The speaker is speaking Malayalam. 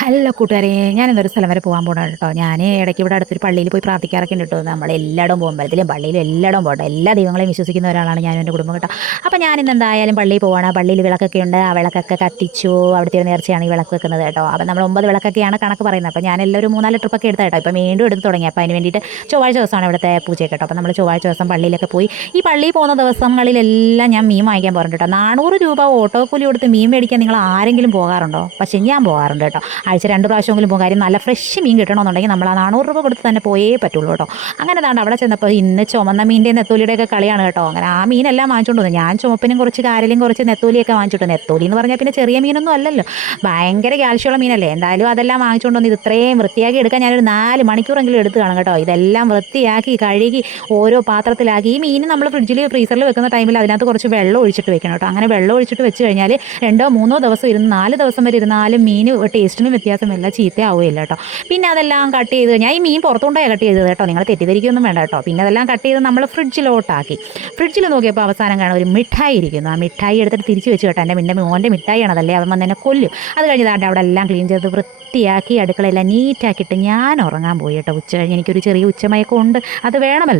ഹലോ കൂട്ടുകാരെ, ഞാൻ ഇന്നൊരു സ്ഥലം വരെ പോകാൻ പോകണം കേട്ടോ. ഞാൻ ഇടയ്ക്ക് ഇവിടെ അടുത്തൊരു പള്ളിയിൽ പോയി പ്രാർത്ഥിക്കാറൊക്കെ ഉണ്ട് കേട്ടോ. നമ്മളെല്ലായിടവും പോകും, അമ്പലത്തിലും പള്ളിയിലും എല്ലായിടവും പോകട്ടെ. എല്ലാ ദൈവങ്ങളെയും വിശ്വസിക്കുന്ന ഒരാളാണ് ഞാനും എൻ്റെ കുടുംബം കേട്ടോ. അപ്പോൾ ഞാൻ ഇന്ന് എന്തായാലും പള്ളിയിൽ പോവാണ്. പള്ളിയിൽ വിളക്കൊക്കെ ഉണ്ട്, ആ വിളക്കൊക്കെ കത്തിച്ചു. അവിടുത്തെ ഒരു നേർച്ചയാണ് ഈ വിളക്ക് വെക്കുന്നത് കേട്ടോ. അപ്പോൾ നമ്മൾ 9 വിളക്കൊക്കെയാണ് കണക്ക് പറയുന്നത്. അപ്പോൾ ഞാൻ എല്ലാം ഒരു 3-4 ട്രിപ്പൊക്കെ എടുത്ത കേട്ടോ. ഇപ്പോൾ വീണ്ടും എടുത്ത് തുടങ്ങി. അപ്പോൾ അതിന് വേണ്ടിയിട്ട് ചൊവ്വാഴ്ച ദിവസമാണ് ഇവിടുത്തെ പൂജ കേട്ടോ. അപ്പോൾ നമ്മൾ ചൊവ്വാഴ്ച ദിവസം പള്ളിയിലൊക്കെ പോയി ഈ പള്ളിയിൽ പോകുന്ന ദിവസങ്ങളിലെല്ലാം ഞാൻ മീൻ വാങ്ങിക്കാൻ പോകാറുണ്ട് കേട്ടോ. 400 രൂപ ഓട്ടോ കൂലി കൊടുത്ത് മീൻ മേടിക്കാൻ നിങ്ങൾ ആരെങ്കിലും പോകാറുണ്ടോ? പക്ഷേ ഞാൻ പോകാറുണ്ട് കേട്ടോ. ആഴ്ച 2 പ്രാവശ്യമെങ്കിലും പോകും. കാര്യം നല്ല ഫ്രഷ് മീൻ കിട്ടണമെന്നുണ്ടെങ്കിൽ നമ്മൾ ആ 400 രൂപ കൊടുത്ത് തന്നെ പോയേ പറ്റുള്ളൂ കേട്ടോ. അങ്ങനെ താണ്ട് അവിടെ ചെന്നപ്പോൾ ഇന്ന് ചുമന്ന മീൻ്റെ നെത്തോലിയുടെയൊക്കെ കളിയാണ് കേട്ടോ. അങ്ങനെ ആ മീനെല്ലാം വാങ്ങിച്ചുകൊണ്ട് വന്നു. ഞാൻ ചുമപ്പിനും കുറച്ച് കാരലും കുറച്ച് നെത്തോലിയൊക്കെ വാങ്ങിച്ചിട്ട്, നെത്തോലി എന്ന് പറഞ്ഞാൽ പിന്നെ ചെറിയ മീനൊന്നും അല്ലല്ലോ, ഭയങ്കര കാൽഷ്യമുള്ള മീനല്ലേ. എന്തായാലും അതെല്ലാം വാങ്ങിച്ചുകൊണ്ട് വന്ന് ഇത് ഇത്രയും വൃത്തിയാക്കി എടുക്കാൻ ഞാനൊരു 4 മണിക്കൂറെങ്കിലും എടുത്ത് കാണും കേട്ടോ. ഇതെല്ലാം വൃത്തിയാക്കി കഴുകി ഓരോ പാത്രത്തിലാക്കി. ഈ മീൻ നമ്മൾ ഫ്രിഡ്ജിൽ ഫ്രീസറിൽ വെക്കുന്ന ടൈമിൽ അതിനകത്ത് കുറച്ച് വെള്ളം ഒഴിച്ചിട്ട് വെക്കണം കേട്ടോ. അങ്ങനെ വെള്ളം ഒഴിച്ചിട്ട് വെച്ച് കഴിഞ്ഞാൽ 2-3 ദിവസം ഇരുന്ന് 4 ദിവസം വരെ ഇരുന്നാലും മീൻ ടേസ്റ്റിനും വ്യത്യാസമില്ല, ചീത്തയാവുകയില്ല കേട്ടോ. പിന്നെ അതെല്ലാം കട്ട് ചെയ്ത് ഞാൻ ഈ മീൻ പുറത്തുകൊണ്ടാണ് കട്ട് ചെയ്തത് കേട്ടോ. നിങ്ങൾ തെറ്റിദ്ധരിക്കൊന്നും വേണ്ട കേട്ടോ. പിന്നെ അതെല്ലാം കട്ട് ചെയ്ത് നമ്മൾ ഫ്രിഡ്ജിലോട്ടാക്കി. ഫ്രിഡ്ജിൽ നോക്കിയപ്പോൾ അവസാനം കാണാൻ ഒരു മിഠായി ഇരിക്കുന്നു. ആ മിഠായി എടുത്തിട്ട് തിരിച്ച് വെച്ച് കേട്ടോ. എൻ്റെ മോൻ്റെ മിഠായിയാണ്, അതല്ലേ അവൻ വന്ന് എന്നെ കൊല്ലും. അത് കഴിഞ്ഞ് അവിടെ എല്ലാം ക്ലീൻ ചെയ്ത് വൃത്തിയാക്കി അടുക്കളയെല്ലാം നീറ്റാക്കിയിട്ട് ഞാൻ ഉറങ്ങാൻ പോയി കേട്ടോ. ഉച്ച കഴിഞ്ഞ് എനിക്കൊരു ചെറിയ ഉച്ചമയക്കം ഉണ്ട്, അത് വേണമല്ലോ.